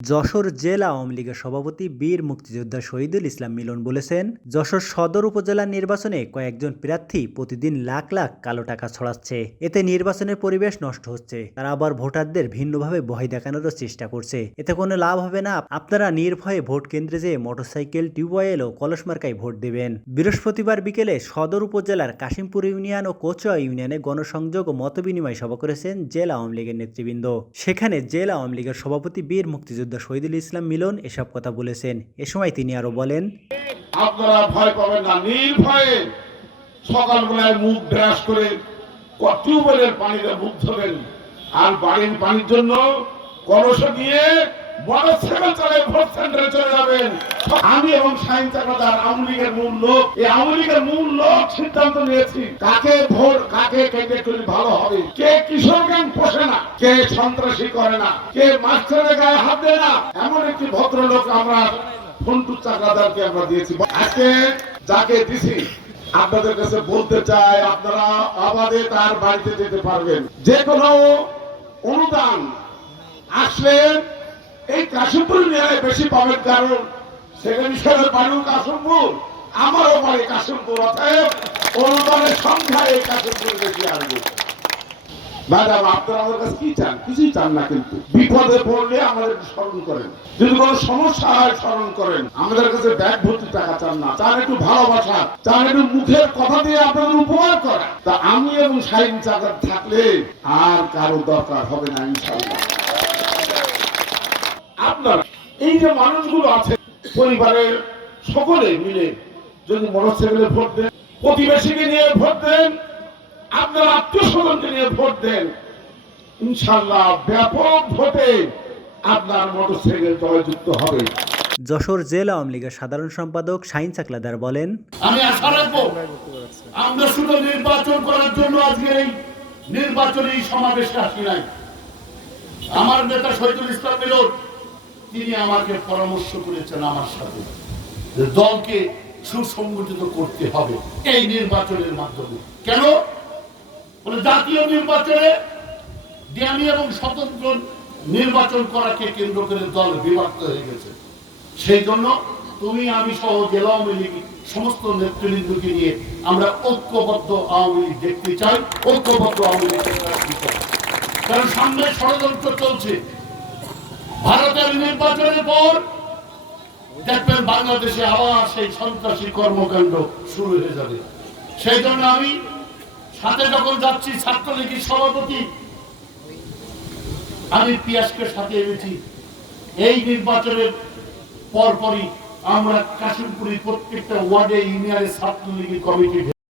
যশোর জেলা আওয়ামী লীগের সভাপতি বীর মুক্তিযোদ্ধা শহীদুল ইসলাম মিলন বলেছেন, যশোর সদর উপজেলা নির্বাচনে কয়েকজন প্রার্থী প্রতিদিন লাখ লাখ কালো টাকা ছড়াচ্ছে। এতে নির্বাচনের পরিবেশ নষ্ট হচ্ছে। তারা আবার ভোটারদের ভিন্নভাবে ভয় দেখানোরও চেষ্টা করছে। এতে কোনো লাভ হবে না। আপনারা নির্ভয়ে ভোট কেন্দ্রে যেয়ে মোটরসাইকেল, টিউবওয়েল ও কলস মার্কায় ভোট দেবেন। বৃহস্পতিবার বিকেলে সদর উপজেলার কাশিমপুর ইউনিয়ন ও কোচুয়া ইউনিয়নে গণসংযোগ ও মতবিনিময় সভা করেছেন জেলা আওয়ামী লীগের নেতৃবৃন্দ। সেখানে জেলা আওয়ামী লীগের সভাপতি বীর মুক্তিযোদ্ধা শহীদুল ইসলাম মিলন এসব কথা বলেছেন। এ সময় তিনি আরও বলেন, আপনারা ভয় পাবেন না, নির্ভয়ে সকালবেলায় মুখ ব্রাশ করে টিউবওয়েলের পানিতে মুখ ধরেন আর বাড়ির পানির জন্য কলস দিয়ে বড় ছেলে চলে, ভোট চলে যাবেন। আমি এবং আওয়ামী লীগের মূল লোক, এই আওয়ামী লীগের মূল লোক সিদ্ধান্ত নিয়েছি। কাকে ভোট, কাকে কেটে ভালো হবে? কে কিশোর গ্যাং পোষে না? কে সন্ত্রাসী করে না? কে মাস্টারের গায়ে হাত দেয় না? এমন একটি ভদ্রলোক আমরা, ফন্টু চাকরাদারকে আমরা দিয়েছি। আজকে যাকে দিছি, আপনাদের কাছে বলতে চাই, আপনারা আবাদে তার বাড়িতে যেতে পারবেন। যে কোনো অনুদান আসলে এই কাশিমপুর নিয়ে বেশি পাবেন কারণ সাহেবের বাড়িও কাশিমপুর, আমারও বাড়ি কাশিমপুর, অতএব অনুদানের সংখ্যা এই কাশিমপুর বেশি আসবে। ম্যাডাম, আপনারা আমার কাছে কি চান? কিছুই চান না কিন্তু। বিপদে পড়লে আমাদের স্মরণ করেন। যদি কোনো সমস্যা হয়, স্মরণ করেন। আমাদের কাছে ব্যাগ ভর্তি টাকা চান না। চান একটু ভালোবাসা, চান একটু মুখের কথা দিয়ে আপনাদের উপকার করা। তা আমি এবং সাইন চাকর থাকলে আর কারও দরকার হবে না ইনশাল্লাহ আপনার এই যে মানুষগুলো আছে পরিবারের সকলে মিলে যদি মোটরসাইকেলে ভোট দেন প্রতিবেশীকে নিয়ে ভোট দেন আপনার আত্মীয় স্বজনকে নিয়ে ভোট দেন ইনশাল্লাহ ব্যাপক ভোটে আপনার মোটরসাইকেল জয়যুক্ত হবে। যশোর জেলা আওয়ামী লীগের সাধারণ সম্পাদক শাহিন চাকলাদার বলেন আমি আশা রাখব আমরা শুধু নির্বাচন করার জন্য আজকে এই নির্বাচনী সমাবেশে আসি নাই। আমার নেতা শহীদুল ইসলাম মিলন তিনি আমাকে পরামর্শ করেছেন আমার সাথে দলকে সুসংগঠিত করতে হবে এই নির্বাচনের মাধ্যমে। কেন? জাতীয় নির্বাচনে ডিয়ামি এবং স্বতন্ত্র নির্বাচন করাকে কেন্দ্র করে দল বিভক্ত হয়ে গেছে। সেই জন্য তুমি, আমি সহ জেলা আওয়ামী লীগ সমস্ত নেতৃবৃন্দকে নিয়ে আমরা ঐক্যবদ্ধ আওয়ামী লীগ দেখতে চাই। ঐক্যবদ্ধ আওয়ামী লীগ কারণ সামনে ষড়যন্ত্র চলছে। ভারতের নির্বাচনের পর দেখবেন বাংলাদেশে আবার সেই সন্ত্রাসী কর্মকাণ্ড শুরু হয়ে যাবে। সেই জন্য আমি সাথে যখন যাচ্ছি ছাত্রলীগের সভাপতি, আমি পিয়াসকে সাথে এনেছি। এই নির্বাচনের পরপরই আমরা কাশিমপুরের প্রত্যেকটা ওয়ার্ডে ইউনিয়নের ছাত্রলীগের কমিটি